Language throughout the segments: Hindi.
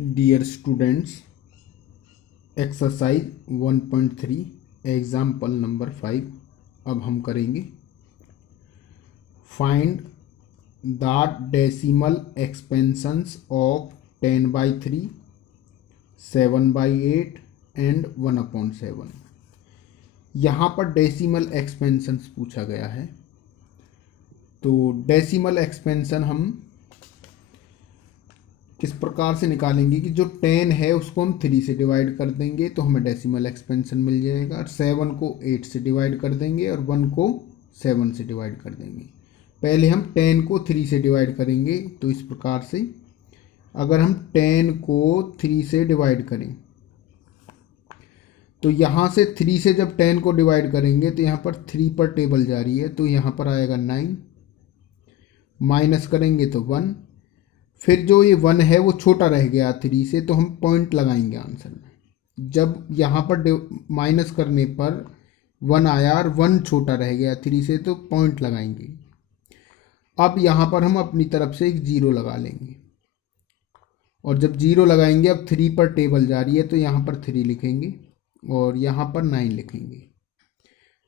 Dear students, exercise 1.3 example number 5 अब हम करेंगे। Find the decimal expansions of 10/3, 7/8 and 1/7। यहाँ पर डेसिमल एक्सपेंशंस पूछा गया है। तो डेसिमल एक्सपेंशन हम किस प्रकार से निकालेंगे कि जो 10 है उसको हम 3 से डिवाइड कर देंगे तो हमें डेसिमल एक्सपेंशन मिल जाएगा, और 7 को 8 से डिवाइड कर देंगे और 1 को 7 से डिवाइड कर देंगे। पहले हम 10 को 3 से डिवाइड करेंगे। तो इस प्रकार से अगर हम 10 को 3 से डिवाइड करें तो यहाँ से 3 से जब 10 को डिवाइड करेंगे तो यहाँ पर 3 पर टेबल जा रही है, तो यहाँ पर आएगा 9, माइनस करेंगे तो 1। फिर जो ये 1 है वो छोटा रह गया 3 से, तो हम पॉइंट लगाएंगे आंसर में। जब यहाँ पर माइनस करने पर 1 आया और 1 छोटा रह गया 3 से, तो पॉइंट लगाएंगे। अब यहाँ पर हम अपनी तरफ से एक 0 लगा लेंगे, और जब 0 लगाएंगे, अब 3 पर टेबल जा रही है तो यहाँ पर 3 लिखेंगे और यहाँ पर 9 लिखेंगे।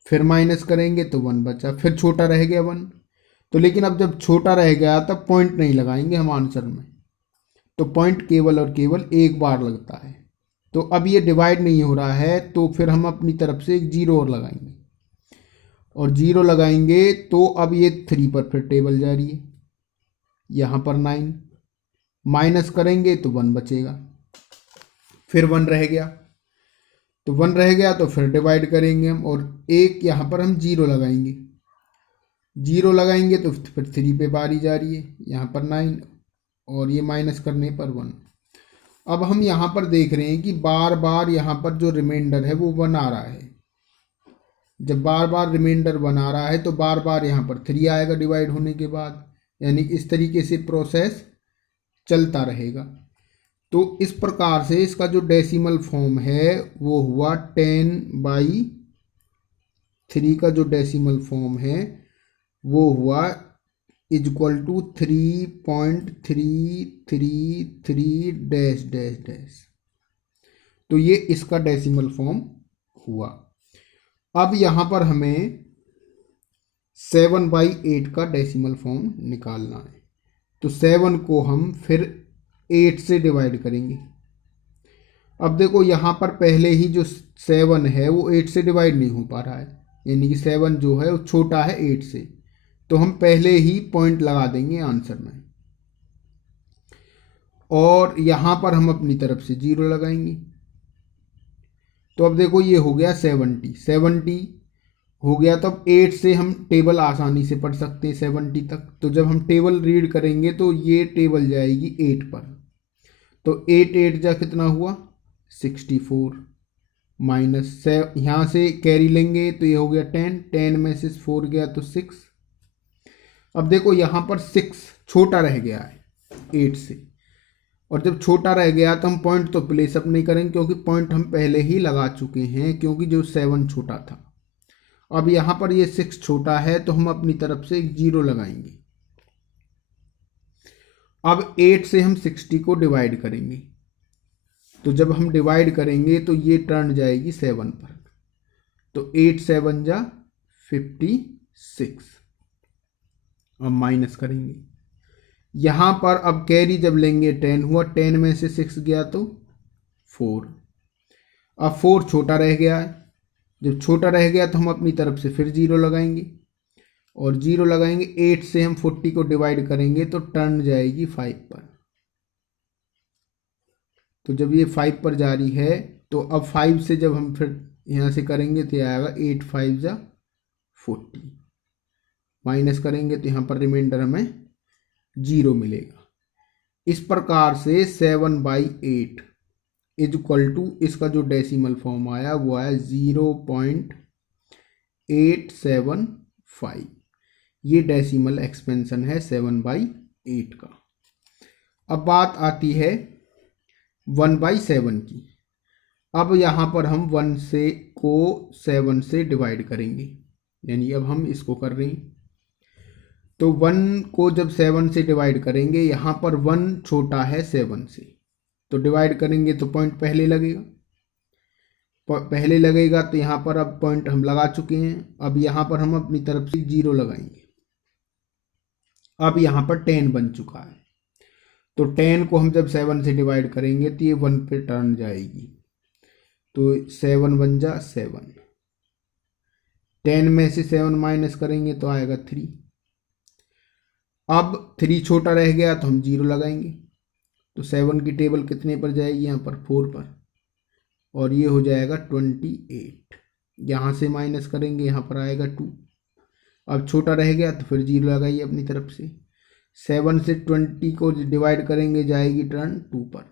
फिर माइनस करेंगे तो 1 बचा, फिर छोटा रह गया 1। तो लेकिन अब जब छोटा रह गया तब पॉइंट नहीं लगाएंगे हम आंसर में, तो पॉइंट केवल और केवल एक बार लगता है। तो अब ये डिवाइड नहीं हो रहा है, तो फिर हम अपनी तरफ से एक 0 और लगाएंगे, और 0 लगाएंगे तो अब ये 3 पर फिर टेबल जा रही है, यहाँ पर 9, माइनस करेंगे तो 1 बचेगा, फिर 1 रह गया। तो 1 रह गया तो फिर डिवाइड करेंगे हम, और एक यहाँ पर हम 0 लगाएंगे। 0 लगाएंगे तो फिर 3 पे बारी जा रही है, यहाँ पर 9, और ये माइनस करने पर 1। अब हम यहाँ पर देख रहे हैं कि बार बार यहाँ पर जो रिमाइंडर है वो 1 आ रहा है। जब बार बार रिमाइंडर 1 आ रहा है तो बार बार यहाँ पर 3 आएगा डिवाइड होने के बाद, यानी इस तरीके से प्रोसेस चलता रहेगा। तो इस प्रकार से इसका जो डेसिमल फॉर्म है वो हुआ 10/3 का जो डेसिमल फॉर्म है वो हुआ = 3.333 डैश डैश डैश। तो ये इसका डेसिमल फॉर्म हुआ। अब यहाँ पर हमें 7/8 का डेसिमल फॉर्म निकालना है। तो 7 को हम फिर 8 से डिवाइड करेंगे। अब देखो यहाँ पर पहले ही जो 7 है वो 8 से डिवाइड नहीं हो पा रहा है, यानी कि 7 जो है वो छोटा है 8 से, तो हम पहले ही पॉइंट लगा देंगे आंसर में, और यहाँ पर हम अपनी तरफ से 0 लगाएंगे। तो अब देखो ये हो गया 70 हो गया। तो अब 8 से हम टेबल आसानी से पढ़ सकते हैं 70 तक। तो जब हम टेबल रीड करेंगे तो ये टेबल जाएगी 8 पर। तो 8 8 जा कितना हुआ 64, माइनस यहाँ से कैरी लेंगे तो ये हो गया 10 में से 4 गया तो 6। अब देखो यहाँ पर 6 छोटा रह गया है 8 से, और जब छोटा रह गया तो हम पॉइंट तो प्लेस अप नहीं करेंगे, क्योंकि पॉइंट हम पहले ही लगा चुके हैं, क्योंकि जो 7 छोटा था। अब यहाँ पर ये 6 छोटा है तो हम अपनी तरफ से एक 0 लगाएंगे। अब 8 से हम 60 को डिवाइड करेंगे, तो जब हम डिवाइड करेंगे तो ये टर्न जाएगी 7 पर। तो 8 7 जा 56। अब माइनस करेंगे, यहाँ पर अब कैरी जब लेंगे 10 हुआ, 10 में से 6 गया तो 4। अब 4 छोटा रह गया है, जब छोटा रह गया तो हम अपनी तरफ से फिर 0 लगाएंगे, और 0 लगाएंगे। 8 से हम 40 को डिवाइड करेंगे तो टर्न जाएगी 5 पर। तो जब ये 5 पर जा रही है तो अब 5 से जब हम फिर यहाँ से करेंगे तो आएगा 8 5 जा 40, माइनस करेंगे तो यहाँ पर रिमाइंडर हमें 0 मिलेगा। इस प्रकार से 7/8 = इसका जो डेसिमल फॉर्म आया वो आया 0.875। ये डेसिमल एक्सपेंशन है 7/8 का। अब बात आती है 1/7 की। अब यहाँ पर हम 1 से को 7 से डिवाइड करेंगे, यानी अब हम इसको कर रहे हैं। तो 1 को जब 7 से डिवाइड करेंगे, यहाँ पर 1 छोटा है 7 से, तो डिवाइड करेंगे तो पॉइंट पहले लगेगा, तो यहाँ पर अब पॉइंट हम लगा चुके हैं। अब यहाँ पर हम अपनी तरफ से 0 लगाएंगे। अब यहाँ पर 10 बन चुका है, तो 10 को हम जब 7 से डिवाइड करेंगे तो ये 1 पे टर्न जाएगी, तो 7 बन जा 7। 10 में से 7 माइनस करेंगे तो आएगा 3। अब 3 छोटा रह गया तो हम 0 लगाएंगे, तो 7 की टेबल कितने पर जाएगी, यहाँ पर 4 पर, और ये हो जाएगा 28। यहाँ से माइनस करेंगे, यहाँ पर आएगा 2। अब छोटा रह गया तो फिर 0 लगाइए अपनी तरफ से। 7 से 20 को डिवाइड करेंगे, जाएगी टर्न 2 पर,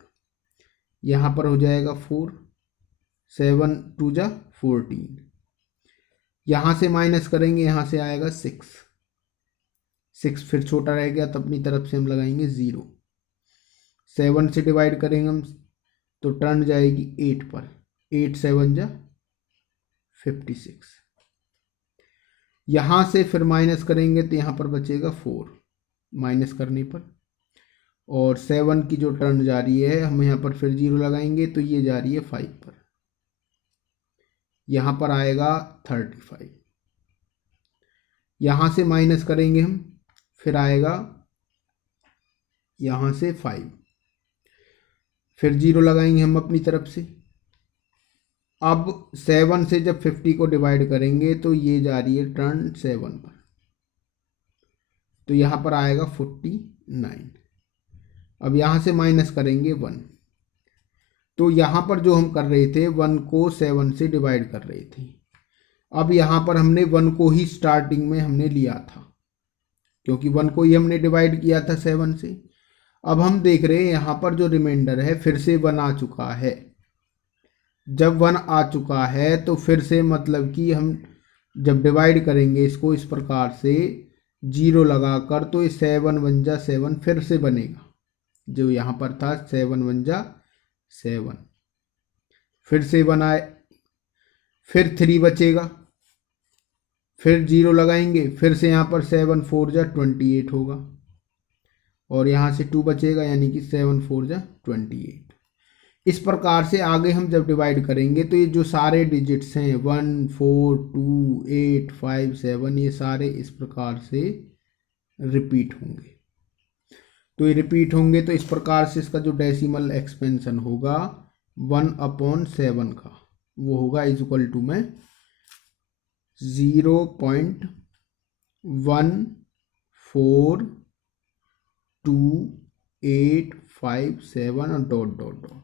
यहाँ पर हो जाएगा 4। 7 2 जा 14। यहाँ से माइनस करेंगे, यहाँ से आएगा 6 फिर छोटा रह गया तो अपनी तरफ से हम लगाएंगे 0। 7 से डिवाइड करेंगे हम तो टर्न जाएगी 8 पर, 8 7 जा 56। यहाँ से फिर माइनस करेंगे तो यहाँ पर बचेगा 4 माइनस करने पर, और 7 की जो टर्न जा रही है हम यहाँ पर फिर 0 लगाएंगे तो ये जा रही है 5 पर, यहाँ पर आएगा 35। यहाँ से माइनस करेंगे हम, फिर आएगा यहाँ से 5, फिर 0 लगाएंगे हम अपनी तरफ से। अब 7 से जब 50 को डिवाइड करेंगे तो ये जा रही है टर्न 7 पर, तो यहाँ पर आएगा 49। अब यहाँ से माइनस करेंगे 1, तो यहाँ पर जो हम कर रहे थे 1 को 7 से डिवाइड कर रहे थे। अब यहाँ पर हमने 1 को ही स्टार्टिंग में हमने लिया था, क्योंकि 1 को ही हमने डिवाइड किया था 7 से। अब हम देख रहे हैं यहाँ पर जो रिमाइंडर है फिर से 1 आ चुका है। जब 1 आ चुका है तो फिर से मतलब कि हम जब डिवाइड करेंगे इसको इस प्रकार से 0 लगाकर, तो ये 7 1 जा 7 फिर से बनेगा, जो यहाँ पर था 7 1 जा 7, फिर से 1 आए, फिर 3 बचेगा, फिर 0 लगाएंगे, फिर से यहाँ पर 7 4 जा 28 होगा, और यहाँ से 2 बचेगा, यानी कि 7 4 जा 28। इस प्रकार से आगे हम जब डिवाइड करेंगे तो ये जो सारे डिजिट्स हैं 1 4 2 8 5 7, ये सारे इस प्रकार से रिपीट होंगे। तो ये रिपीट होंगे तो इस प्रकार से इसका जो डेसिमल एक्सपेंशन होगा 1/7 का, वो होगा इज इक्वल टू में 0.142857 और डॉट डॉट डॉट।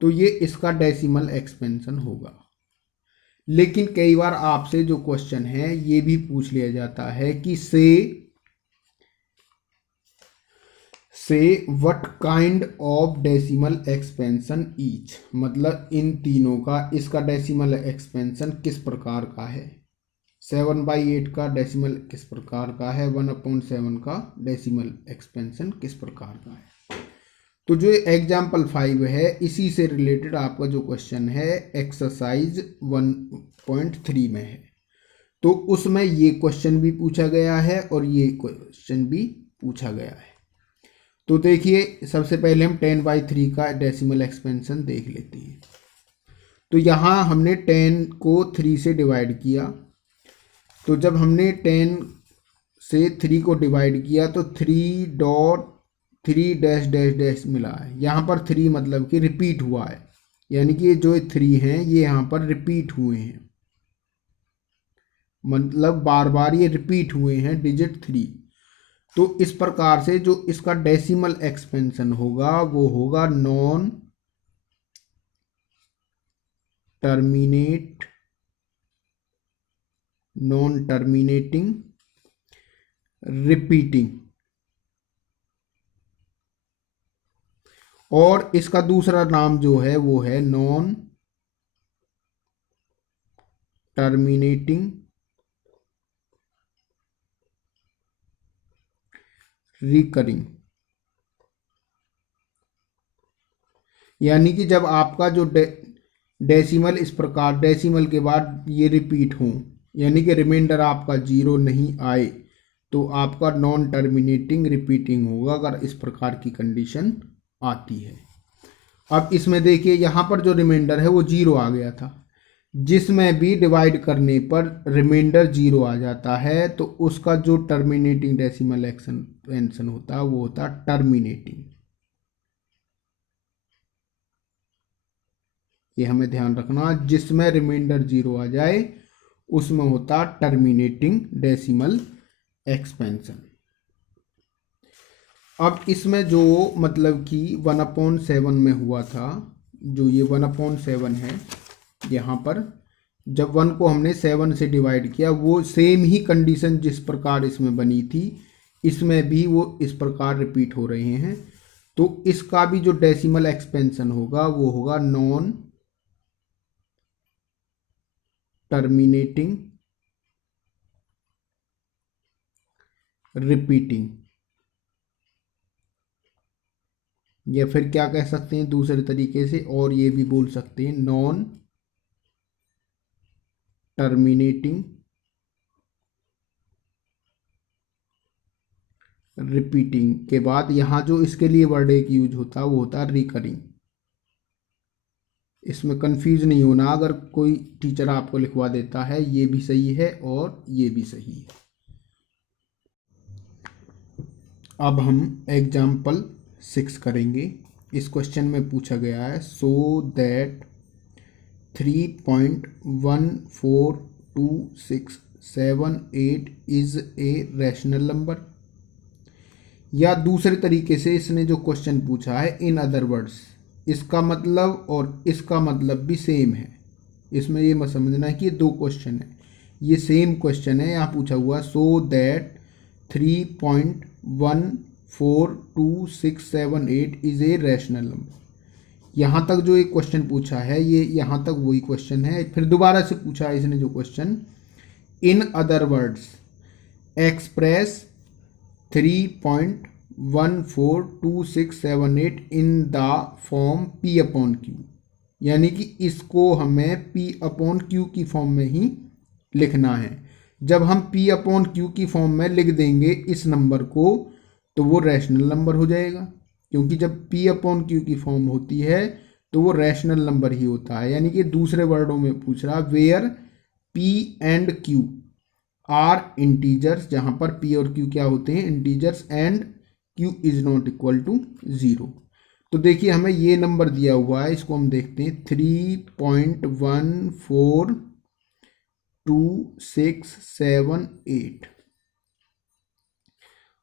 तो ये इसका डेसिमल एक्सपेंशन होगा। लेकिन कई बार आपसे जो क्वेश्चन है ये भी पूछ लिया जाता है कि से what kind of decimal expansion each, मतलब इन तीनों का इसका डेसिमल एक्सपेंशन किस प्रकार का है। 7/8 का डेसिमल किस प्रकार का है, 1/7 का डेसिमल एक्सपेंशन किस प्रकार का है। तो जो एग्जाम्पल 5 है इसी से रिलेटेड आपका जो क्वेश्चन है एक्सरसाइज 1.3 में है, तो उसमें ये क्वेश्चन भी पूछा गया है और ये क्वेश्चन भी पूछा गया है। तो देखिए सबसे पहले हम 10/3 का डेसिमल एक्सपेंशन देख लेते हैं। तो यहाँ हमने 10 को 3 से डिवाइड किया, तो जब हमने 10 से 3 को डिवाइड किया तो 3 डैश डैश डैश मिला है। यहाँ पर 3 मतलब कि रिपीट हुआ है, यानी कि ये जो 3 हैं ये यहाँ पर रिपीट हुए हैं, मतलब बार बार ये रिपीट हुए हैं डिजिट 3। तो इस प्रकार से जो इसका डेसिमल एक्सपेंशन होगा वो होगा नॉन टर्मिनेटिंग रिपीटिंग, और इसका दूसरा नाम जो है वो है नॉन टर्मिनेटिंग रिकरिंग। यानी कि जब आपका जो डेसिमल इस प्रकार डेसिमल के बाद ये रिपीट हो, यानी कि रिमाइंडर आपका 0 नहीं आए, तो आपका नॉन टर्मिनेटिंग रिपीटिंग होगा, अगर इस प्रकार की कंडीशन आती है। अब इसमें देखिए यहाँ पर जो रिमाइंडर है वो 0 आ गया था। जिसमें भी डिवाइड करने पर रिमाइंडर 0 आ जाता है तो उसका जो टर्मिनेटिंग डेसिमल एक्सपेंशन होता है वो होता टर्मिनेटिंग। ये हमें ध्यान रखना, जिसमें रिमाइंडर 0 आ जाए उसमें होता टर्मिनेटिंग डेसिमल एक्सपेंशन। अब इसमें जो मतलब कि 1/7 में हुआ था, जो ये 1/7 है, यहाँ पर जब 1 को हमने 7 से डिवाइड किया वो सेम ही कंडीशन जिस प्रकार इसमें बनी थी इसमें भी वो इस प्रकार रिपीट हो रहे हैं। तो इसका भी जो डेसिमल एक्सपेंशन होगा वो होगा नॉन टर्मिनेटिंग रिपीटिंग, या फिर क्या कह सकते हैं दूसरे तरीके से, और ये भी बोल सकते हैं नॉन टर्मिनेटिंग रिपीटिंग के बाद यहाँ जो इसके लिए वर्ड एक यूज होता है वो होता है रिकरिंग। इसमें कंफ्यूज नहीं होना, अगर कोई टीचर आपको लिखवा देता है ये भी सही है और ये भी सही है। अब हम एग्जाम्पल 6 करेंगे। इस क्वेश्चन में पूछा गया है so that 3.14267 is a rational number, या दूसरे तरीके से इसने जो क्वेश्चन पूछा है इन अदर वर्ड्स, इसका मतलब और इसका मतलब भी सेम है। इसमें ये मत समझना है कि ये दो क्वेश्चन है, ये सेम क्वेश्चन है। यहाँ पूछा हुआ so that 3.14267 is a rational number. यहाँ तक जो एक क्वेश्चन पूछा है ये यहाँ तक वही क्वेश्चन है। फिर दोबारा से पूछा है इसने जो question, in other words express 3.14267 in the form P/Q, यानी कि इसको हमें P/Q की फॉर्म में ही लिखना है। जब हम P/Q की फॉर्म में लिख देंगे इस नंबर को तो वो रैशनल नंबर हो जाएगा, क्योंकि जब P/Q की फॉर्म होती है तो वो रैशनल नंबर ही होता है। यानी कि दूसरे वर्डों में पूछ रहा where P and Q are integers, जहां पर P और Q क्या होते हैं integers, and Q is not equal to 0। तो देखिए हमें ये नंबर दिया हुआ है, इसको हम देखते हैं 3.14267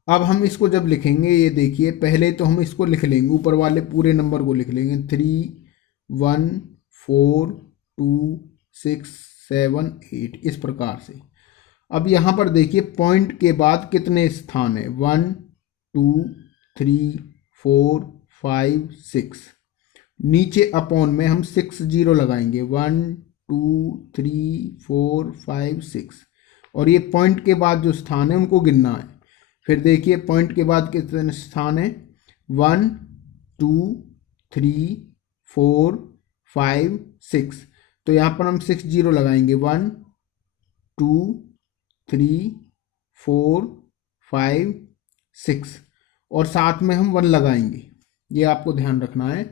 अब हम इसको जब लिखेंगे, ये देखिए पहले तो हम इसको लिख लेंगे, ऊपर वाले पूरे नंबर को लिख लेंगे 3.14267 इस प्रकार से। अब यहाँ पर देखिए पॉइंट के बाद कितने स्थान है, 1 2 3 4 5 6, नीचे अपॉन में हम 6 0 लगाएंगे 1 2 3 4 5 6, और ये पॉइंट के बाद जो स्थान है उनको गिनना है। फिर देखिए पॉइंट के बाद कितने स्थान है, 1 2 3 4 5 6, तो यहाँ पर हम 6 0 लगाएंगे 1 2 3 4 5 6, और साथ में हम 1 लगाएंगे। ये आपको ध्यान रखना है,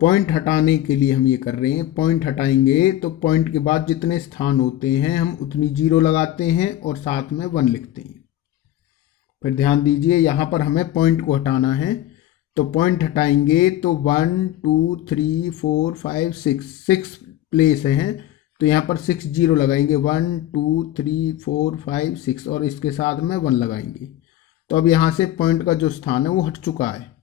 पॉइंट हटाने के लिए हम ये कर रहे हैं। पॉइंट हटाएंगे तो पॉइंट के बाद जितने स्थान होते हैं हम उतनी 0 लगाते हैं और साथ में 1 लिखते हैं। फिर ध्यान दीजिए यहाँ पर हमें पॉइंट को हटाना है, तो पॉइंट हटाएंगे तो 1 2 3 4 5 6 प्लेस हैं, तो यहाँ पर 6 0 लगाएंगे 1 2 3 4 5 6, और इसके साथ में 1 लगाएंगे। तो अब यहाँ से पॉइंट का जो स्थान है वो हट चुका है।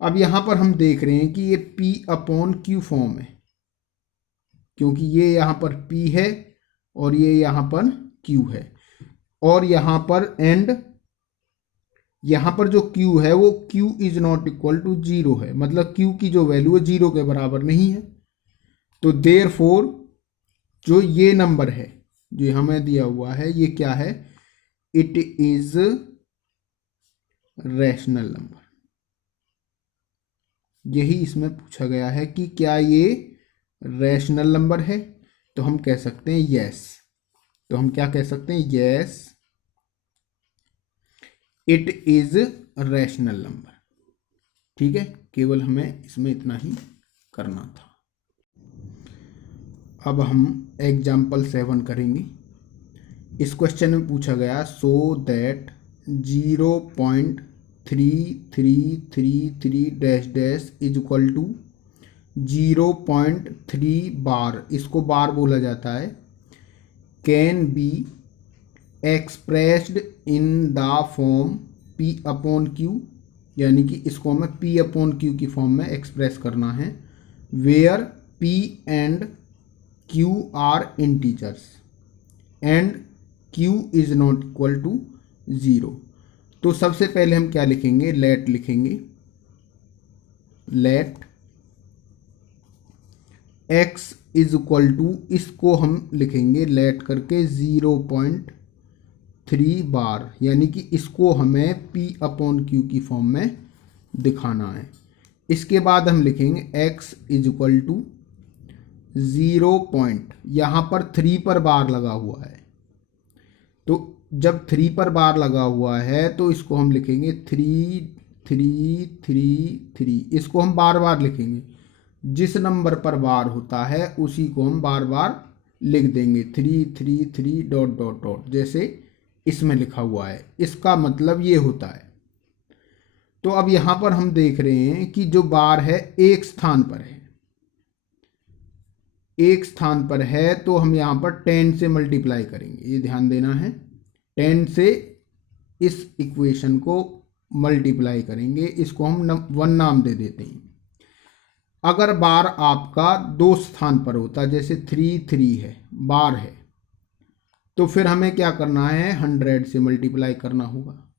अब यहाँ पर हम देख रहे हैं कि ये P/Q फॉर्म है, क्योंकि ये यहाँ पर P है और ये यहाँ पर Q है, और यहाँ पर एंड यहाँ पर जो Q है वो Q is not equal to 0 है, मतलब Q की जो वैल्यू है 0 के बराबर नहीं है। तो देयरफॉर जो ये नंबर है जो हमें दिया हुआ है ये क्या है, इट इज रैशनल नंबर। यही इसमें पूछा गया है कि क्या ये रैशनल नंबर है, तो हम कह सकते हैं यस। तो हम क्या कह सकते हैं, yes it is rational number. ठीक है, केवल हमें इसमें इतना ही करना था। अब हम एग्जाम्पल 7 करेंगे। इस क्वेश्चन में पूछा गया so that 0.3333 dash dash is equal to 0.3 bar, इसको बार बोला जाता है, can be expressed in the form P upon Q, यानी कि इसको हमें P अपॉन Q की फॉर्म में एक्सप्रेस करना है, where P and Q are integers and Q is not equal to 0। तो सबसे पहले हम क्या लिखेंगे, लेट लिखेंगे, let x is equal to, इसको हम लिखेंगे लेट करके 0.3 बार, यानी कि इसको हमें P अपॉन Q की फॉर्म में दिखाना है। इसके बाद हम लिखेंगे x is equal to 0 point, यहाँ पर 3 पर बार लगा हुआ है, तो जब 3 पर बार लगा हुआ है तो इसको हम लिखेंगे 3, इसको हम बार बार लिखेंगे, जिस नंबर पर बार होता है उसी को हम बार बार लिख देंगे, 3 डॉट डॉट डॉट, जैसे इसमें लिखा हुआ है। इसका मतलब ये होता है। तो अब यहाँ पर हम देख रहे हैं कि जो बार है एक स्थान पर है, एक स्थान पर है, तो हम यहाँ पर 10 से मल्टीप्लाई करेंगे, ये ध्यान देना है, 10 से इस इक्वेशन को मल्टीप्लाई करेंगे, इसको हम 1 नाम दे देते हैं। अगर बार आपका 2 स्थान पर होता, जैसे 3 है, बार है, तो फिर हमें क्या करना है, 100 से मल्टीप्लाई करना होगा।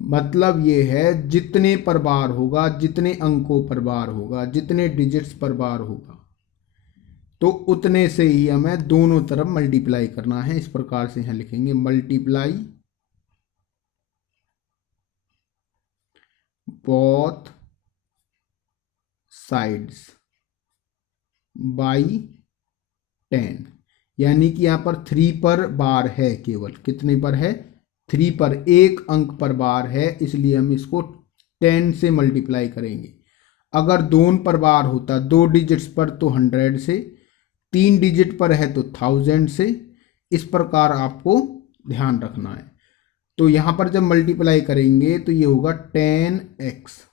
मतलब ये है जितने पर बार होगा, जितने अंकों पर बार होगा, जितने डिजिट्स पर बार होगा, तो उतने से ही हमें दोनों तरफ मल्टीप्लाई करना है। इस प्रकार से यहाँ लिखेंगे मल्टीप्लाई बोथ साइड्स बाई 10, यानी कि यहाँ पर 3 पर बार है, केवल कितने पर है, 3 पर, एक अंक पर बार है, इसलिए हम इसको 10 से मल्टीप्लाई करेंगे। अगर 2 पर बार होता, 2 डिजिट्स पर, तो 100 से, 3 डिजिट पर है तो 1000 से। इस प्रकार आपको ध्यान रखना है। तो यहाँ पर जब मल्टीप्लाई करेंगे तो ये होगा 10x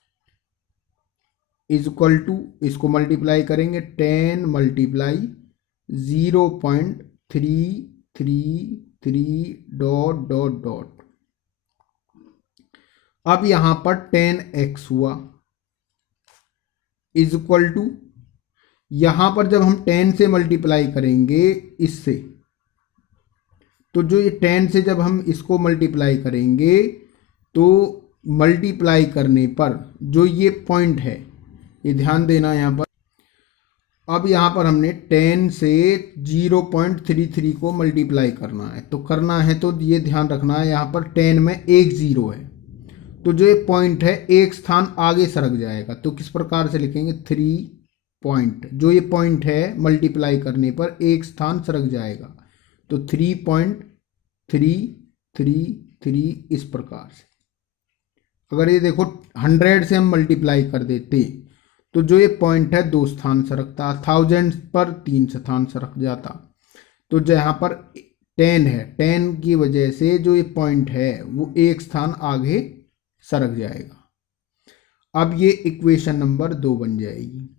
इज इक्वल टू, इसको मल्टीप्लाई करेंगे 10 मल्टीप्लाई 0.333 डॉट डॉट डॉट। अब यहाँ पर 10x हुआ इज इक्वल टू, यहाँ पर जब हम 10 से मल्टीप्लाई करेंगे इससे, तो जो ये 10 से जब हम इसको मल्टीप्लाई करेंगे तो मल्टीप्लाई करने पर जो ये पॉइंट है, ये ध्यान देना यहाँ पर। अब यहाँ पर हमने 10 से 0.33 को मल्टीप्लाई करना है, तो करना है तो ये ध्यान रखना है, यहाँ पर 10 में एक 0 है, तो जो ये पॉइंट है एक स्थान आगे सरक जाएगा। तो किस प्रकार से लिखेंगे, 3 पॉइंट, जो ये पॉइंट है मल्टीप्लाई करने पर एक स्थान सरक जाएगा, तो 3.333 इस प्रकार से। अगर ये देखो 100 से हम मल्टीप्लाई कर देते तो जो ये पॉइंट है 2 स्थान सरकता, 1000 पर 3 स्थान सरक जाता। तो जहाँ पर 10 है, 10 की वजह से जो ये पॉइंट है वो एक स्थान आगे सरक जाएगा। अब ये इक्वेशन नंबर 2 बन जाएगी।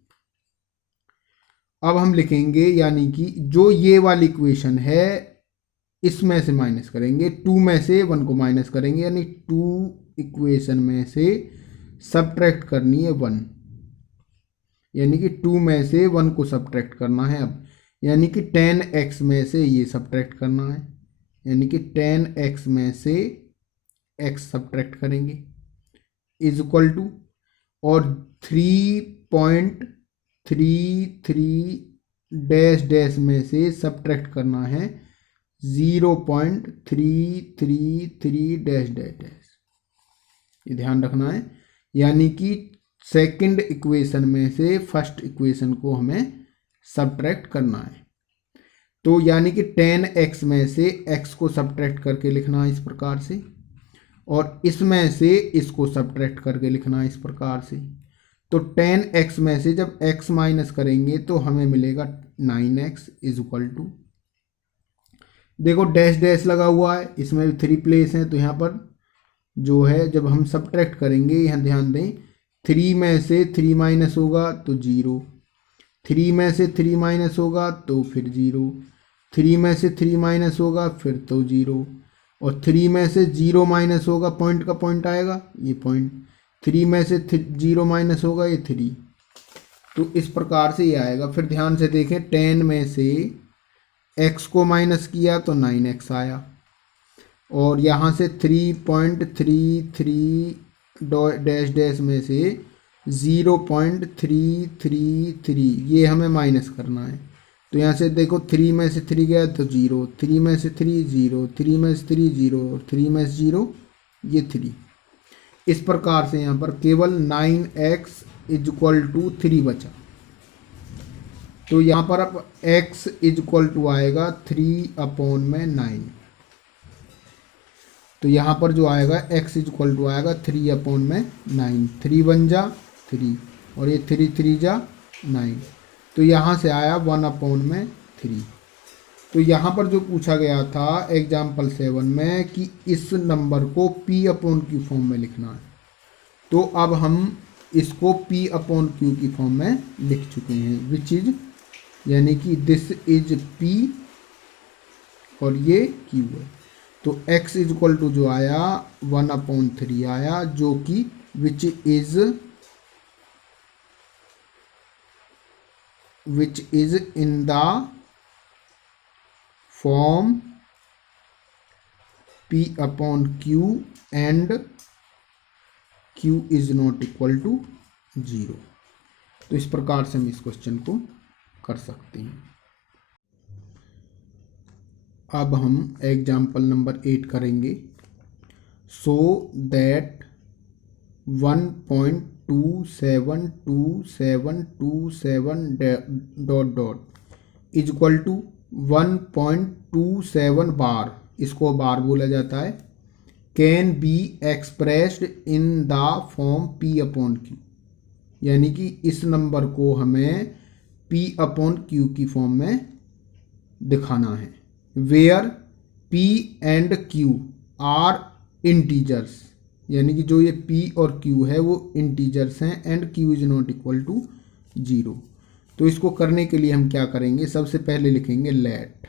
अब हम लिखेंगे, यानी कि जो ये वाली इक्वेशन है इसमें से माइनस करेंगे, 2 में से 1 को माइनस करेंगे, यानी 2 इक्वेशन में से सब्ट्रैक्ट करनी है 1, यानी कि 2 में से 1 को सब्ट्रैक्ट करना है। अब यानी कि 10x में से ये सब्ट्रैक्ट करना है, यानी कि 10x में से x सब्ट्रैक्ट करेंगे इज इक्वल टू, और 3.33 डैश डैश में से सब्ट्रैक्ट करना है 0.333 डैश डैश डैश, ये ध्यान रखना है। यानी कि सेकंड इक्वेशन में से फर्स्ट इक्वेशन को हमें सब्ट्रैक्ट करना है। तो यानी कि 10x में से x को सब्ट्रैक्ट करके लिखना है इस प्रकार से, और इसमें से इसको सब्ट्रैक्ट करके लिखना है इस प्रकार से। तो 10x में से जब x माइनस करेंगे तो हमें मिलेगा 9x इज इक्वल टू, देखो डैश डैश लगा हुआ है, इसमें भी 3 प्लेस हैं, तो यहाँ पर जो है जब हम सब्ट्रैक्ट करेंगे, यहाँ ध्यान दें 3 में से 3 माइनस होगा तो 0, 3 में से 3 माइनस होगा तो फिर 0, 3 में से 3 माइनस होगा फिर तो 0, और 3 में से 0 माइनस होगा, पॉइंट का पॉइंट आएगा ये पॉइंट, 3 में से 0 माइनस होगा ये 3, तो इस प्रकार से ये आएगा। फिर ध्यान से देखें 10 में से x को माइनस किया तो 9x आया, और यहाँ से 3.33 डैश डैश में से 0.333 ये हमें माइनस करना है, तो यहाँ से देखो 3 में से 3 गया तो 0, 3 में से 3 0, 3 में से 3 0, और 3 में से 0 ये 3। इस प्रकार से यहाँ पर केवल 9x इज इक्वल टू 3 बचा, तो यहाँ पर अब x इज इक्वल टू आएगा 3/9, तो यहाँ पर जो आएगा x इज इक्वल टू आएगा 3/9, 3 बन जा 3 और ये 3 3 जा 9, तो यहाँ से आया 1/3। तो यहाँ पर जो पूछा गया था एग्जाम्पल 7 में कि इस नंबर को p/q फॉर्म में लिखना है, तो अब हम इसको p/q की फॉर्म में लिख चुके हैं, विच इज यानी कि दिस इज p और ये q है, तो x इज इक्वल टू जो आया 1/3 आया, जो कि which is in the form p/q and q is not equal to 0। तो इस प्रकार से हम इस क्वेश्चन को कर सकते हैं। अब हम एग्जाम्पल नंबर 8 करेंगे। So that 1.272727 is equal to 1.27 bar, इसको बार बोला जाता है, can be expressed in the form p/q, यानी कि इस नंबर को हमें p/q की फॉर्म में दिखाना है, where p and q are integers, यानी कि जो ये p और q है वो इंटीजर्स हैं, and q is not equal to 0। तो इसको करने के लिए हम क्या करेंगे, सबसे पहले लिखेंगे let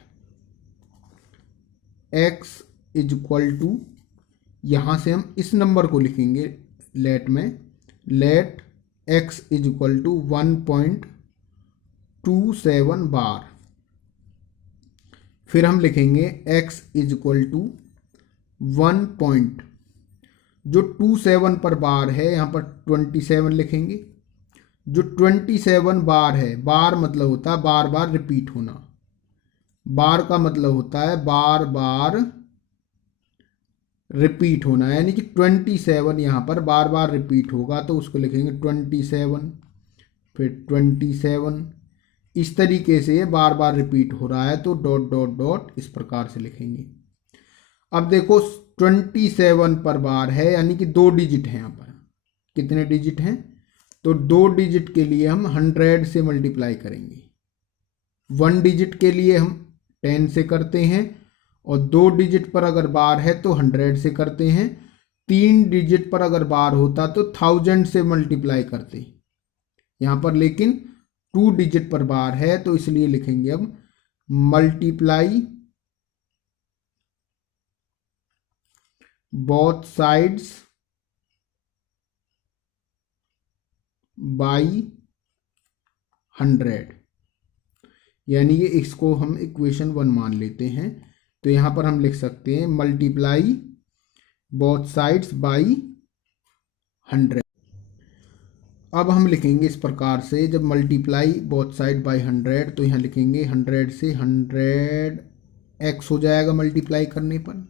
x is equal to, यहाँ से हम इस नंबर को लिखेंगे लेट में, let x is equal to 1.27 bar, फिर हम लिखेंगे x इज इक्वल टू 1. जो 27 पर बार है यहाँ पर 27 लिखेंगे, जो 27 बार है, बार मतलब होता है बार बार रिपीट होना, बार का मतलब होता है बार बार रिपीट होना, यानी कि 27 यहाँ पर बार बार रिपीट होगा तो उसको लिखेंगे 27, फिर 27, इस तरीके से ये बार बार रिपीट हो रहा है तो डॉट डॉट डॉट इस प्रकार से लिखेंगे। अब देखो 27 पर बार है, यानी कि 2 डिजिट हैं, यहाँ पर कितने डिजिट हैं, तो 2 डिजिट के लिए हम 100 से मल्टीप्लाई करेंगे, 1 डिजिट के लिए हम 10 से करते हैं, और 2 डिजिट पर अगर बार है तो 100 से करते हैं, 3 डिजिट पर अगर बार होता तो 1000 से मल्टीप्लाई करते, यहाँ पर लेकिन 2 डिजिट पर बार है तो इसलिए लिखेंगे अब मल्टीप्लाई बोथ साइड्स बाई 100, यानी कि इसको हम इक्वेशन 1 मान लेते हैं, तो यहाँ पर हम लिख सकते हैं मल्टीप्लाई बोथ साइड्स बाई 100। अब हम लिखेंगे इस प्रकार से, जब मल्टीप्लाई बोथ साइड बाई 100 तो यहाँ लिखेंगे 100 से 100x हो जाएगा मल्टीप्लाई करने पर,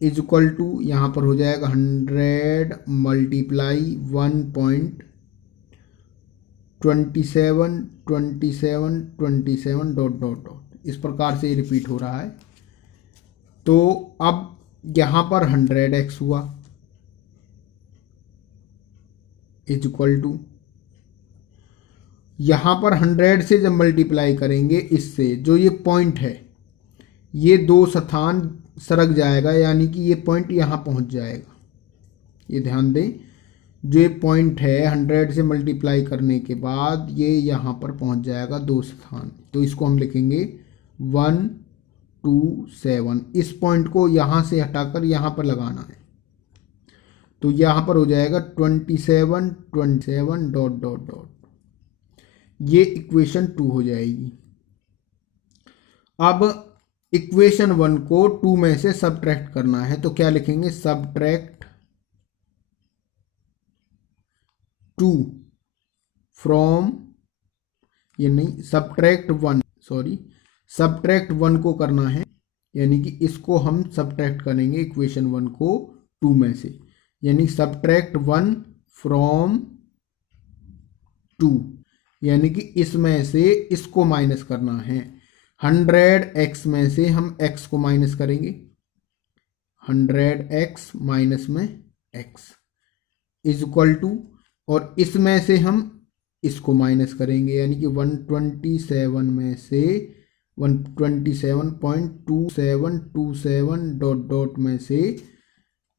इज इक्वल टू यहाँ पर हो जाएगा 100 मल्टीप्लाई 1.27 डॉट डॉट डॉट, इस प्रकार से ये रिपीट हो रहा है। तो अब यहाँ पर 100x हुआ इज इक्वल टू यहाँ पर 100 से जब मल्टीप्लाई करेंगे इससे, जो ये पॉइंट है ये 2 स्थान सरक जाएगा, यानी कि ये पॉइंट यहाँ पहुँच जाएगा। ये ध्यान दें, जो ये पॉइंट है 100 से मल्टीप्लाई करने के बाद ये यहाँ पर पहुँच जाएगा 2 स्थान। तो इसको हम लिखेंगे 127। इस पॉइंट को यहाँ से हटाकर यहाँ पर लगाना है, तो यहाँ पर हो जाएगा 27 27 डॉट डॉट डॉट। ये इक्वेशन 2 हो जाएगी। अब इक्वेशन 1 को 2 में से सबट्रैक्ट करना है, तो क्या लिखेंगे, सबट्रैक्ट 2 फ्रॉम, ये नहीं, सबट्रैक्ट 1, सॉरी, सबट्रैक्ट 1 को करना है, यानी कि इसको हम सबट्रैक्ट करेंगे इक्वेशन 1 को 2 में से, यानी सबट्रैक्ट 1 फ्रॉम 2, यानी कि इसमें से इसको माइनस करना है। 100x में से हम x को माइनस करेंगे, 100x माइनस में x इज इक्वल टू, और इसमें से हम इसको माइनस करेंगे, यानी कि 127 में से 127.2727 डॉट डॉट में से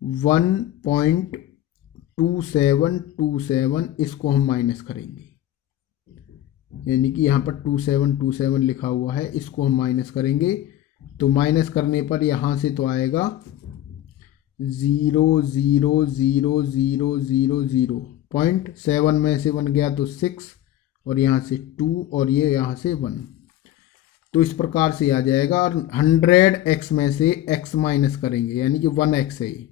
1.2727 इसको हम माइनस करेंगे, यानी कि यहाँ पर 2727 लिखा हुआ है, इसको हम माइनस करेंगे। तो माइनस करने पर यहाँ से तो आएगा 0 0 0 0 0 0, 0.7 में से 1 गया तो 6, और यहाँ से 2, और ये यहाँ से 1, तो इस प्रकार से आ जाएगा। और 100x में से x माइनस करेंगे, यानी कि 1x है,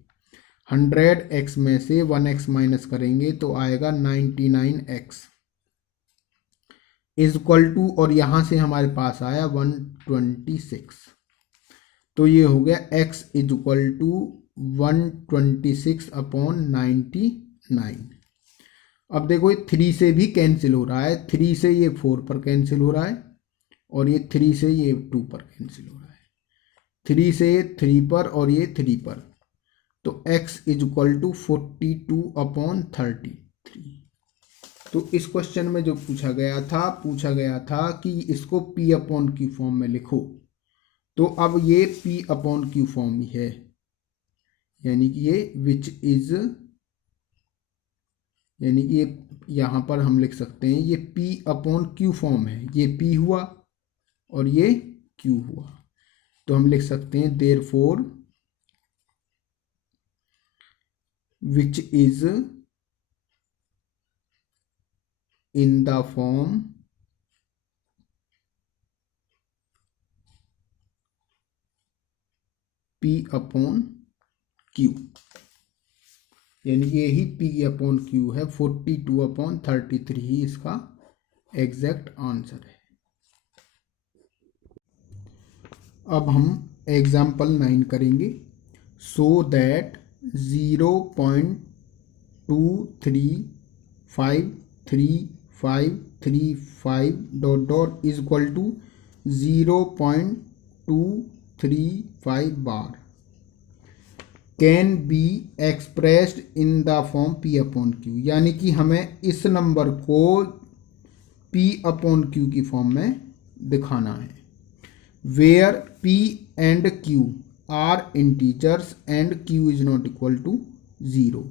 100x में से 1x माइनस करेंगे तो आएगा 99x इज इक्वल टू, और यहाँ से हमारे पास आया 126। तो ये हो गया x इज इक्वल टू 126/99। अब देखो ये 3 से भी कैंसिल हो रहा है, 3 से ये 4 पर कैंसिल हो रहा है, और ये 3 से ये 2 पर कैंसिल हो रहा है, 3 से 3 पर और ये 3 पर, तो x इज इक्वल टू 42/33। तो इस क्वेश्चन में जो पूछा गया था कि इसको P/Q फॉर्म में लिखो, तो अब ये P/Q फॉर्म ही है, यानी कि ये विच इज, यानी कि ये यहाँ पर हम लिख सकते हैं ये P/Q फॉर्म है, ये P हुआ और ये Q हुआ, तो हम लिख सकते हैं therefore which is in the form P/Q, यानी कि यही P/Q है, 42/33 ही इसका एग्जैक्ट आंसर है। अब हम एग्जाम्पल 9 करेंगे। So that 0.23535 dot dot is equal to 0.235 bar can be expressed in the form P/Q, यानी कि हमें इस नंबर को P/Q की फॉर्म में दिखाना है, where P and Q are integers and Q is not equal to 0।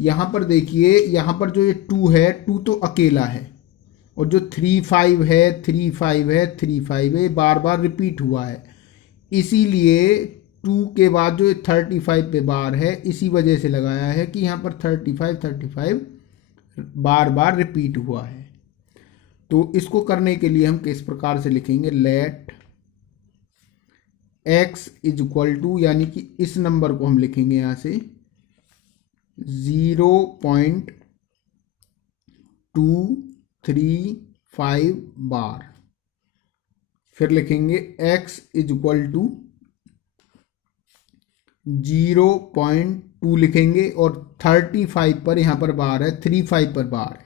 यहाँ पर देखिए, यहाँ पर जो ये 2 है, 2 तो अकेला है, और जो 3 5 है 3 5 है 3 5 है, बार बार रिपीट हुआ है, इसीलिए 2 के बाद जो 35 पे बार है, इसी वजह से लगाया है कि यहाँ पर 35 35 बार बार रिपीट हुआ है। तो इसको करने के लिए हम किस प्रकार से लिखेंगे, let x is equal to, यानी कि इस नंबर को हम लिखेंगे यहाँ से 0.235 बार, फिर लिखेंगे x इज इक्वल टू 0.2 लिखेंगे, और 35 पर यहाँ पर बार है, 35 पर बार है,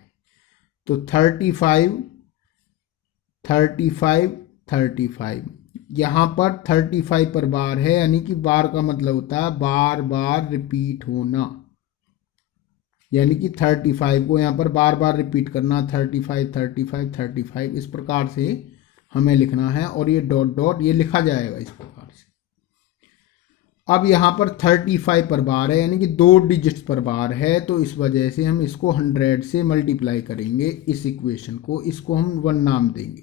तो 35 35 35 यहाँ पर 35 पर बार है, यानी कि बार का मतलब होता है बार बार रिपीट होना। यानी कि 35 को यहाँ पर बार बार रिपीट करना, 35 35 35 इस प्रकार से हमें लिखना है और ये डॉट डॉट ये लिखा जाएगा इस प्रकार से। अब यहाँ पर 35 पर बार है यानी कि 2 डिजिट्स पर बार है, तो इस वजह से हम इसको 100 से मल्टीप्लाई करेंगे इस इक्वेशन को, इसको हम 1 नाम देंगे।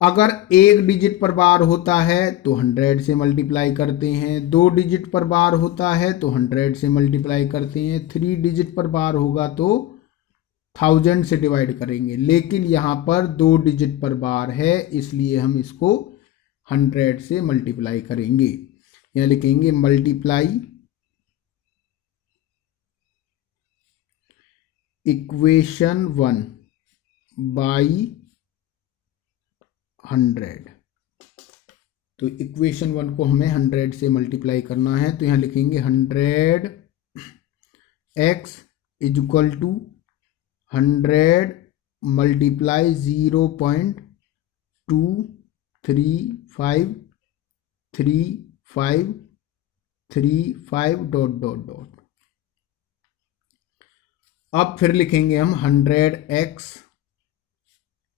अगर 1 डिजिट पर बार होता है तो 100 से मल्टीप्लाई करते हैं, 2 डिजिट पर बार होता है तो 100 से मल्टीप्लाई करते हैं, 3 डिजिट पर बार होगा तो 1000 से डिवाइड करेंगे। लेकिन यहाँ पर 2 डिजिट पर बार है इसलिए हम इसको 100 से मल्टीप्लाई करेंगे। यहाँ लिखेंगे मल्टीप्लाई इक्वेशन 1 बाई 100। तो इक्वेशन 1 को हमें 100 से मल्टीप्लाई करना है, तो यहाँ लिखेंगे 100 x is equal to 100 multiply 0.2353535 dot dot dot. अब फिर लिखेंगे हम 100x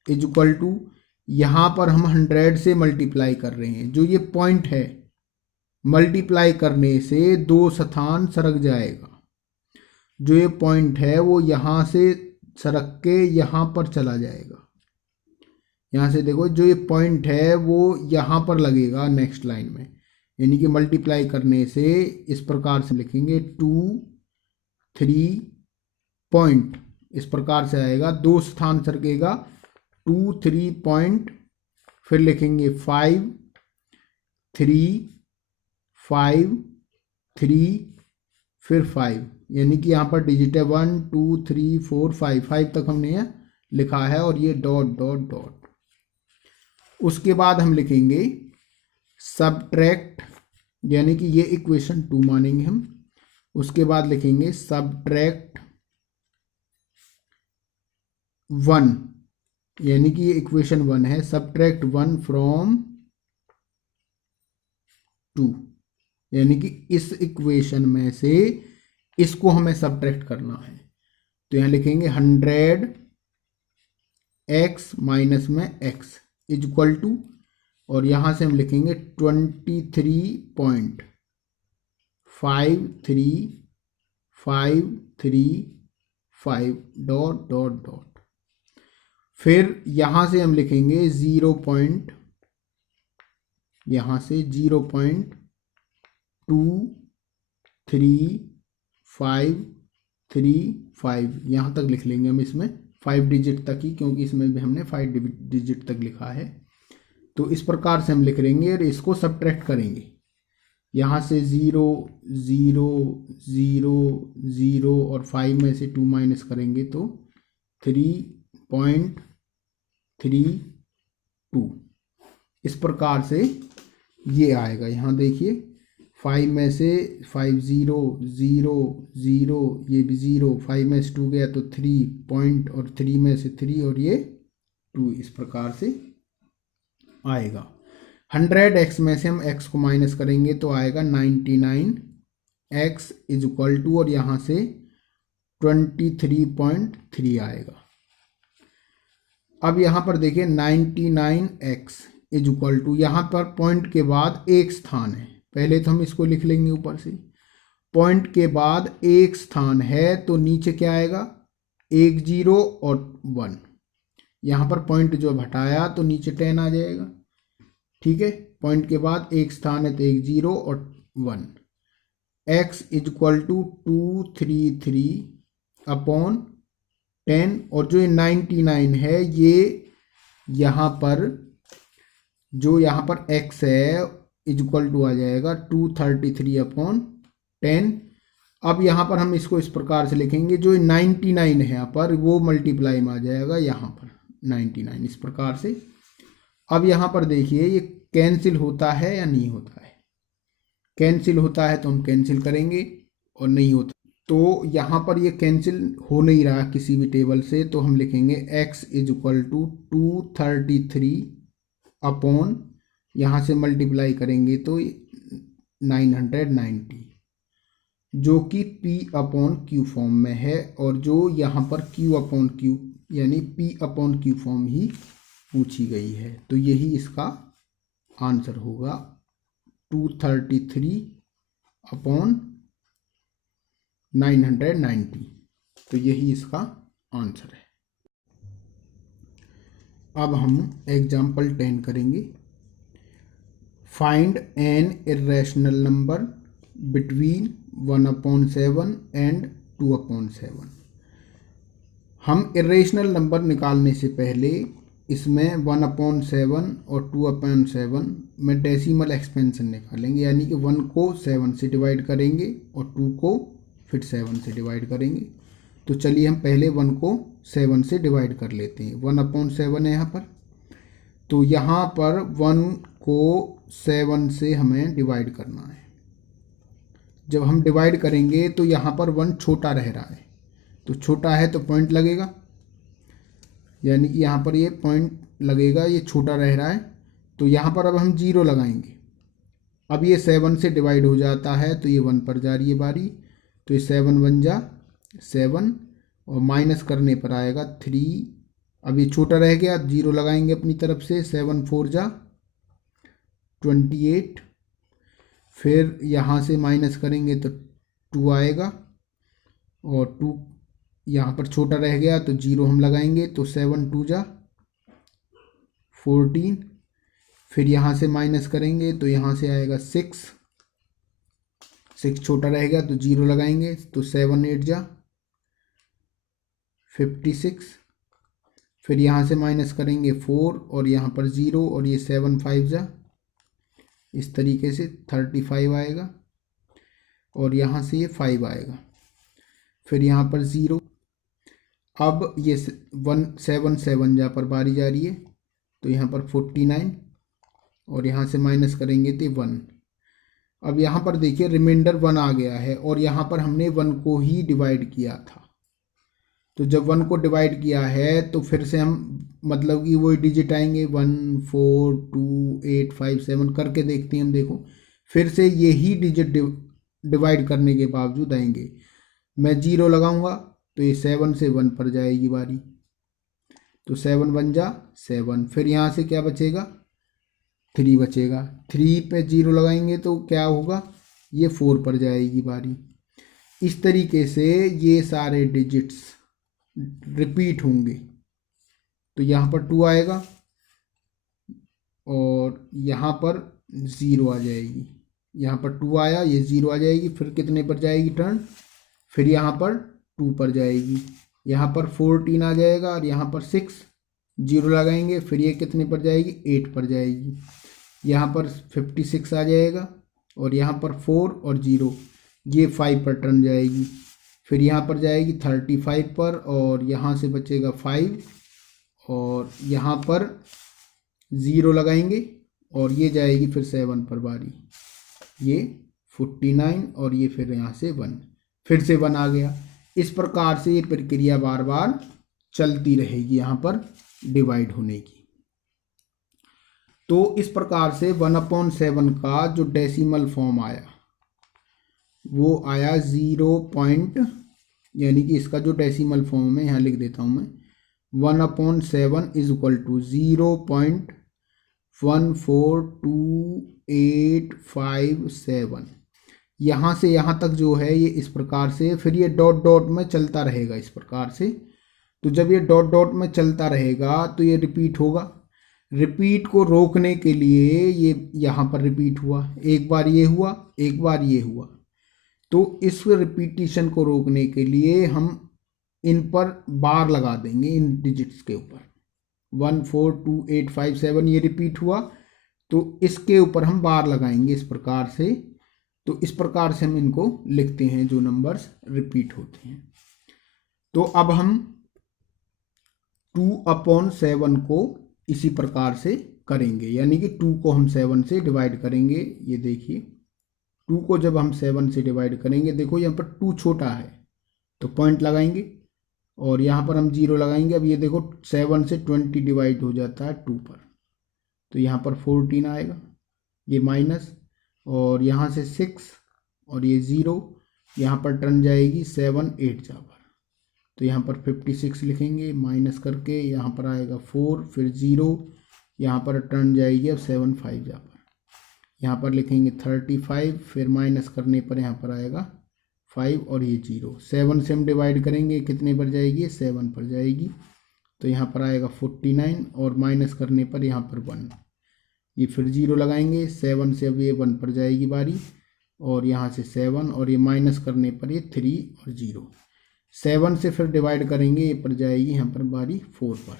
इज इक्वल टू, यहाँ पर हम 100 से मल्टीप्लाई कर रहे हैं, जो ये पॉइंट है मल्टीप्लाई करने से 2 स्थान सरक जाएगा। जो ये पॉइंट है वो यहाँ से सरक के यहाँ पर चला जाएगा। यहाँ से देखो जो ये पॉइंट है वो यहाँ पर लगेगा नेक्स्ट लाइन में, यानी कि मल्टीप्लाई करने से इस प्रकार से लिखेंगे 2 3 पॉइंट, इस प्रकार से आएगा, 2 स्थान सरकेगा 2 3 पॉइंट, फिर लिखेंगे 5 3 5 3 फिर 5, यानी कि यहाँ पर डिजिट है 1 2 3 4 5 तक हमने यहाँ लिखा है और ये डॉट डॉट डॉट। उसके बाद हम लिखेंगे सबट्रैक्ट, यानी कि ये इक्वेशन 2 मानेंगे हम। उसके बाद लिखेंगे सबट्रैक्ट 1, यानी कि ये इक्वेशन 1 है, सबट्रैक्ट 1 फ्रॉम 2, यानी कि इस इक्वेशन में से इसको हमें सबट्रैक्ट करना है। तो यहाँ लिखेंगे 100 x माइनस में x इज इक्वल टू, और यहाँ से हम लिखेंगे 23.53535 डॉट डॉट डॉट। फिर यहाँ से हम लिखेंगे 0. यहाँ से 0.23535 यहाँ तक लिख लेंगे हम, इसमें 5 डिजिट तक ही, क्योंकि इसमें भी हमने 5 डिजिट तक लिखा है। तो इस प्रकार से हम लिख लेंगे और इसको सबट्रैक्ट करेंगे। यहाँ से 0 0 0 0 और 5 में से 2 माइनस करेंगे तो 3.32, इस प्रकार से ये आएगा। यहाँ देखिए 5 में से 5 0 0 0, ये भी 0, 5 में से 2 गया तो 3 पॉइंट, और 3 में से 3 और ये 2, इस प्रकार से आएगा। 100x में से हम x को माइनस करेंगे तो आएगा 99x इज इक्वल टू, और यहाँ से 23.3 आएगा। अब यहाँ पर देखिए 99x इज इक्वल टू, यहाँ पर पॉइंट के बाद एक स्थान है, पहले तो हम इसको लिख लेंगे ऊपर से, पॉइंट के बाद एक स्थान है तो नीचे क्या आएगा, 1 0 और 1, यहाँ पर पॉइंट जो हटाया तो नीचे 10 आ जाएगा। ठीक है, पॉइंट के बाद एक स्थान है तो 1 0 और 1, x is equal to 233 upon 10, और जो ये 99 है ये यहाँ पर जो यहाँ पर x है इज इक्वल टू आ जाएगा 233 अपॉन 10। अब यहाँ पर हम इसको इस प्रकार से लिखेंगे, जो 99 है यहाँ पर वो मल्टीप्लाई में आ जाएगा यहाँ पर 99, इस प्रकार से। अब यहाँ पर देखिए ये कैंसिल होता है या नहीं होता है, कैंसिल होता है तो हम कैंसिल करेंगे, और नहीं होता तो यहाँ पर ये कैंसिल हो नहीं रहा किसी भी टेबल से, तो हम लिखेंगे x is equal to 233 upon, यहाँ से मल्टीप्लाई करेंगे तो 990, जो कि P अपॉन Q फॉर्म में है, और जो यहाँ पर Q अपॉन Q यानी P अपॉन Q फॉर्म ही पूछी गई है। तो यही इसका आंसर होगा 233 अपॉन 990। तो यही इसका आंसर है। अब हम एग्जाम्पल 10 करेंगे। Find N irrational number between 1/7 and 2/7। हम इर्रेशनल नंबर निकालने से पहले इसमें 1/7 और 2/7 में डेसिमल एक्सपेंशन निकालेंगे, यानी कि 1 को 7 से डिवाइड करेंगे और 2 को फिर 7 से डिवाइड करेंगे। तो चलिए हम पहले 1 को 7 से डिवाइड कर लेते हैं। 1/7 है यहाँ पर, तो यहाँ पर 1 को 7 से हमें डिवाइड करना है। जब हम डिवाइड करेंगे तो यहाँ पर 1 छोटा रह रहा है, तो छोटा है तो पॉइंट लगेगा, यानी कि यहाँ पर ये पॉइंट लगेगा, ये छोटा रह रहा है। तो यहाँ पर अब हम 0 लगाएंगे। अब ये 7 से डिवाइड हो जाता है तो ये 1 पर जा रही है बारी, तो ये 7 1 जा 7 और माइनस करने पर आएगा 3। अब ये छोटा रह गया, 0 लगाएंगे अपनी तरफ से, 7 4 जा 28। फिर यहाँ से माइनस करेंगे तो 2 आएगा, और 2 यहाँ पर छोटा रह गया तो 0 हम लगाएंगे, तो 7 2 जा 14। फिर यहाँ से माइनस करेंगे तो यहाँ से आएगा 6 छोटा रह गया तो 0 लगाएंगे, तो 7 8 जा 56। फिर यहाँ से माइनस करेंगे 4 और यहाँ पर 0, और ये 7 5 जा, इस तरीके से 35 आएगा, और यहाँ से ये 5 आएगा। फिर यहाँ पर 0। अब ये 1 7 7 जा पर बारी जा रही है, तो यहाँ पर 49, और यहाँ से माइनस करेंगे तो 1। अब यहाँ पर देखिए रिमाइंडर 1 आ गया है, और यहाँ पर हमने 1 को ही डिवाइड किया था। तो जब 1 को डिवाइड किया है तो फिर से हम मतलब कि वही डिजिट आएंगे, 1 4 2 8 5 7 करके देखते हैं हम। देखो फिर से यही डिजिट डिवाइड करने के बावजूद आएंगे। मैं 0 लगाऊंगा तो ये 7 से 1 पर जाएगी बारी, तो 7 1 जा 7। फिर यहाँ से क्या बचेगा, 3 बचेगा। 3 पे 0 लगाएंगे तो क्या होगा, ये 4 पर जाएगी बारी। इस तरीके से ये सारे डिजिट्स रिपीट होंगे। तो यहाँ पर 2 आएगा और यहाँ पर 0 आ जाएगी। यहाँ पर 2 आया, ये 0 आ जाएगी। फिर कितने पर जाएगी टर्न, फिर यहाँ पर 2 पर जाएगी। यहाँ पर 14 आ जाएगा और यहाँ पर 6 0 लगाएंगे, फिर ये कितने पर जाएगी, 8 पर जाएगी। यहाँ पर 56 आ जाएगा और यहाँ पर 4 और 0 ये 5 पर टर्न जाएगी। फिर यहाँ पर जाएगी 35 पर और यहाँ से बचेगा 5 और यहाँ पर 0 लगाएंगे और ये जाएगी फिर 7 पर बारी, ये 49 और ये फिर यहाँ से 1, फिर से 1 आ गया। इस प्रकार से ये प्रक्रिया बार बार चलती रहेगी यहाँ पर डिवाइड होने की। तो इस प्रकार से 1/7 का जो डेसिमल फॉर्म आया वो आया 0 यानी कि इसका जो डेसिमल फॉर्म है यहाँ लिख देता हूँ मैं, 1/7 इज इक्वल टू 0.14285 यहाँ से यहाँ तक जो है ये इस प्रकार से, फिर ये डॉट डॉट में चलता रहेगा इस प्रकार से। तो जब ये डॉट डॉट में चलता रहेगा तो ये रिपीट होगा। रिपीट को रोकने के लिए ये यहाँ पर रिपीट हुआ, एक बार ये हुआ, एक बार ये हुआ। तो इस रिपीटिशन को रोकने के लिए हम इन पर बार लगा देंगे, इन डिजिट्स के ऊपर। 1 4 2 8 5 7 ये रिपीट हुआ तो इसके ऊपर हम बार लगाएंगे इस प्रकार से। तो इस प्रकार से हम इनको लिखते हैं जो नंबर्स रिपीट होते हैं। तो अब हम 2/7 को इसी प्रकार से करेंगे, यानी कि 2 को हम 7 से डिवाइड करेंगे। ये देखिए 2 को जब हम 7 से डिवाइड करेंगे, देखो यहाँ पर 2 छोटा है तो पॉइंट लगाएंगे और यहाँ पर हम 0 लगाएंगे। अब ये देखो 7 से 20 डिवाइड हो जाता है 2 पर, तो यहाँ पर 14 आएगा, ये माइनस और यहाँ से 6 और ये 0, यहाँ पर टर्न जाएगी 7 8 जा पर, तो यहाँ पर 56 लिखेंगे, माइनस करके यहाँ पर आएगा 4, फिर 0, यहाँ पर टर्न जाएगी अब 7 5 जा पर, यहाँ पर लिखेंगे 35, फिर माइनस करने पर यहाँ पर आएगा 5 और ये 0। 7 से हम डिवाइड करेंगे कितने पर जाएगी, 7 पर जाएगी, तो यहाँ पर आएगा 49 और माइनस करने पर यहाँ पर 1, ये फिर 0 लगाएंगे। 7 से अब ये 1 पर जाएगी बारी, और यहाँ से 7 और ये माइनस करने पर ये 3 और 0। 7 से फिर डिवाइड करेंगे, ये पर जाएगी यहाँ पर बारी 4 पर,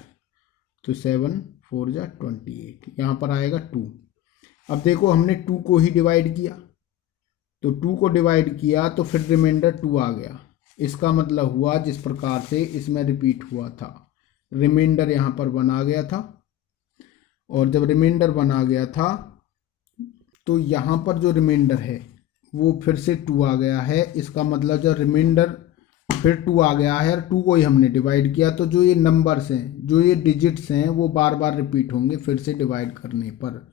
तो 7 4 जा 28, यहाँ पर आएगा 2। अब देखो हमने 2 को ही डिवाइड किया, तो 2 को डिवाइड किया तो फिर रिमाइंडर 2 आ गया। इसका मतलब हुआ जिस प्रकार से इसमें रिपीट हुआ था, रिमाइंडर यहाँ पर 1 आ गया था, और जब रिमाइंडर 1 आ गया था तो यहाँ पर जो रिमाइंडर है वो फिर से 2 आ गया है। इसका मतलब जब रिमाइंडर फिर 2 आ गया है और 2 को ही हमने डिवाइड किया, तो जो ये नंबर्स हैं, जो ये डिजिट्स हैं, वो बार बार रिपीट होंगे फिर से डिवाइड करने पर।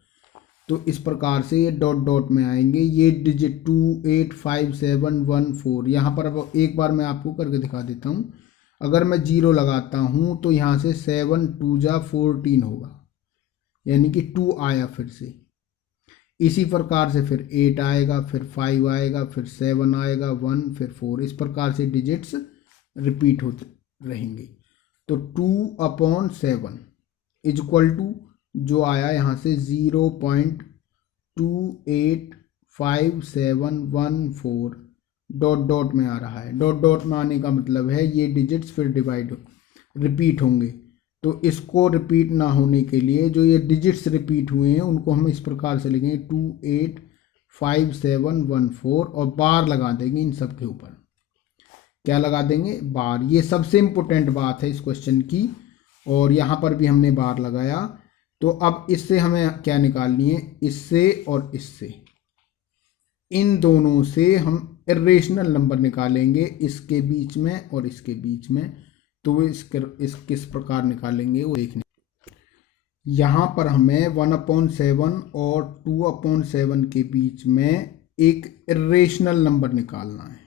तो इस प्रकार से ये डॉट डॉट में आएंगे ये डिजिट 2 8 5 7 1 4। यहाँ पर अब एक बार मैं आपको करके दिखा देता हूँ। अगर मैं 0 लगाता हूँ तो यहाँ से 7 2 जा 14 होगा, यानी कि 2 आया फिर से। इसी प्रकार से फिर 8 आएगा, फिर 5 आएगा, फिर 7 आएगा, 1, फिर 4। इस प्रकार से डिजिट्स रिपीट होते रहेंगे। तो 2/7 इज इक्वल टू जो आया यहाँ से 0.285714 डॉट डॉट में आ रहा है। डॉट डॉट में आने का मतलब है ये डिजिट्स फिर रिपीट होंगे। तो इसको रिपीट ना होने के लिए जो ये डिजिट्स रिपीट हुए हैं उनको हम इस प्रकार से लिखेंगे 285714 और बार लगा देंगे इन सब के ऊपर। क्या लगा देंगे? बार। ये सबसे इम्पोर्टेंट बात है इस क्वेश्चन की, और यहाँ पर भी हमने बार लगाया। तो अब इससे हमें क्या निकालनी है? इससे और इससे, इन दोनों से हम इर्रेशनल नंबर निकालेंगे, इसके बीच में और इसके बीच में। तो इस किस प्रकार निकालेंगे वो देखने। यहाँ पर हमें 1/7 और 2/7 के बीच में एक इर्रेशनल नंबर निकालना है।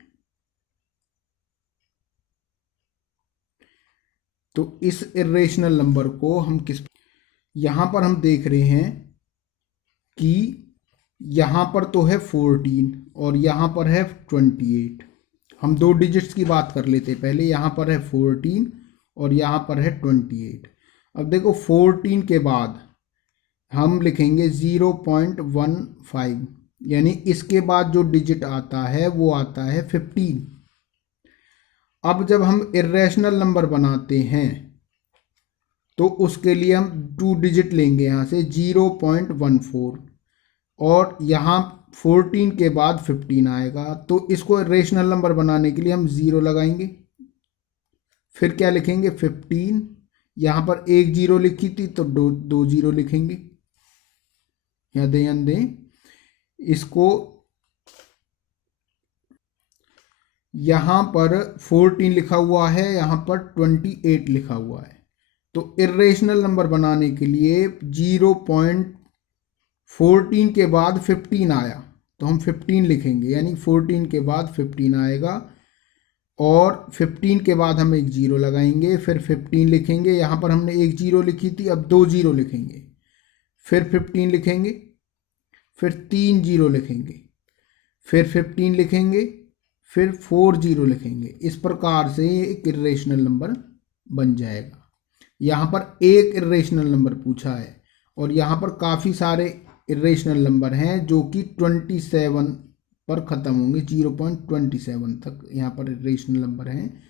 तो इस इर्रेशनल नंबर को हम यहाँ पर हम देख रहे हैं कि यहाँ पर तो है 14 और यहाँ पर है 28। हम दो डिजिट्स की बात कर लेते पहले। यहाँ पर है 14 और यहाँ पर है 28। अब देखो 14 के बाद हम लिखेंगे 0.15, यानी इसके बाद जो डिजिट आता है वो आता है 15। अब जब हम इर्रेशनल नंबर बनाते हैं तो उसके लिए हम 2 डिजिट लेंगे, यहाँ से 0.14, और यहाँ 14 के बाद 15 आएगा। तो इसको रेशनल नंबर बनाने के लिए हम 0 लगाएंगे, फिर क्या लिखेंगे 15। यहाँ पर एक 0 लिखी थी तो दो 0 लिखेंगे। यहाँ ध्यान दें, इसको यहाँ पर 14 लिखा हुआ है, यहाँ पर 28 लिखा हुआ है। तो इर्रेशनल नंबर बनाने के लिए 0.14 के बाद 15 आया तो हम 15 लिखेंगे, यानी 14 के बाद 15 आएगा, और 15 के बाद हम एक 0 लगाएंगे, फिर 15 लिखेंगे। यहाँ पर हमने एक 0 लिखी थी, अब 2 0 लिखेंगे, फिर 15 लिखेंगे, फिर 3 0 लिखेंगे, फिर 15 लिखेंगे, फिर 4 0 लिखेंगे। इस प्रकार से एक इर्रेशनल नंबर बन जाएगा। यहाँ पर एक इर्रेशनल नंबर पूछा है, और यहाँ पर काफ़ी सारे इर्रेशनल नंबर हैं जो कि 27 पर ख़त्म होंगे। 0.27 तक यहाँ पर इर्रेशनल नंबर हैं।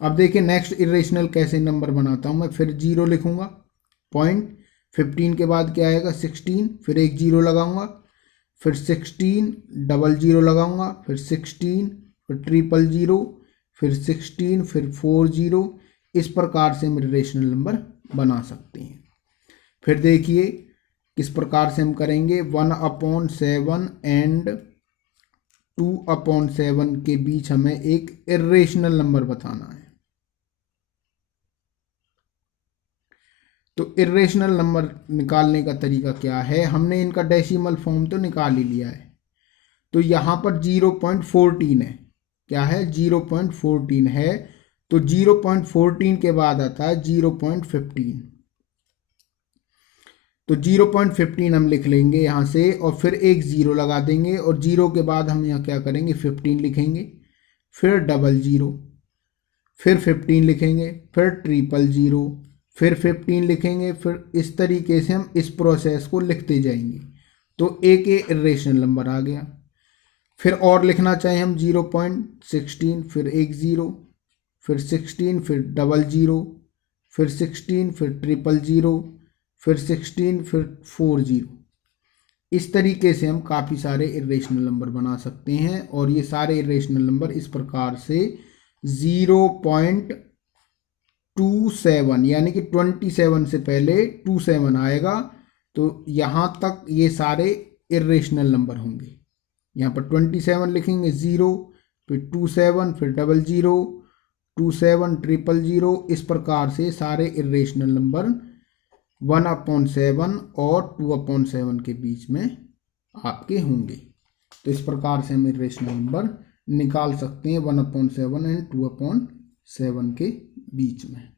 अब देखिए नेक्स्ट इर्रेशनल कैसे नंबर बनाता हूँ मैं। फिर 0 लिखूँगा, पॉइंट, 15 के बाद क्या आएगा 16, फिर एक 0 लगाऊंगा, फिर 16 डबल 0 लगाऊंगा, फिर 16, फिर 000, फिर 16, फिर 40। इस प्रकार से हम इर्रेशनल नंबर बना सकते हैं। फिर देखिए किस प्रकार से हम करेंगे। 1/7 एंड 2/7 के बीच हमें एक इर्रेशनल नंबर बताना है। तो इर्रेशनल नंबर निकालने का तरीका क्या है? हमने इनका डेसिमल फॉर्म तो निकाल ही लिया है। तो यहाँ पर 0.14 है, क्या है 0.14 है, तो 0.14 के बाद आता है 0.15, तो 0.15 हम लिख लेंगे यहाँ से और फिर एक ज़ीरो लगा देंगे और ज़ीरो के बाद हम यहाँ क्या करेंगे 15 लिखेंगे, फिर डबल ज़ीरो, फिर 15 लिखेंगे, फिर ट्रिपल ज़ीरो, फिर 15 लिखेंगे। फिर इस तरीके से हम इस प्रोसेस को लिखते जाएंगे, तो एक इरेशनल नंबर आ गया। फिर और लिखना चाहें हम 0.16, फिर एक ज़ीरो, फिर 16, फिर डबल ज़ीरो, फिर 16, फिर ट्रिपल ज़ीरो, फिर 16, फिर 4 ज़ीरो। इस तरीके से हम काफ़ी सारे इरेशनल नंबर बना सकते हैं और ये सारे इरेशनल नंबर इस प्रकार से 0.27 यानी कि 27 से पहले 27 आएगा, तो यहाँ तक ये सारे इरेशनल नंबर होंगे। यहाँ पर 27 लिखेंगे, ज़ीरो, फिर 27, फिर डबल ज़ीरो, 27, ट्रिपल ज़ीरो। इस प्रकार से सारे इरेशनल नंबर 1/7 और 2/7 के बीच में आपके होंगे। तो इस प्रकार से हम इरेशनल नंबर निकाल सकते हैं 1/7 एंड 2/7 के बीच में।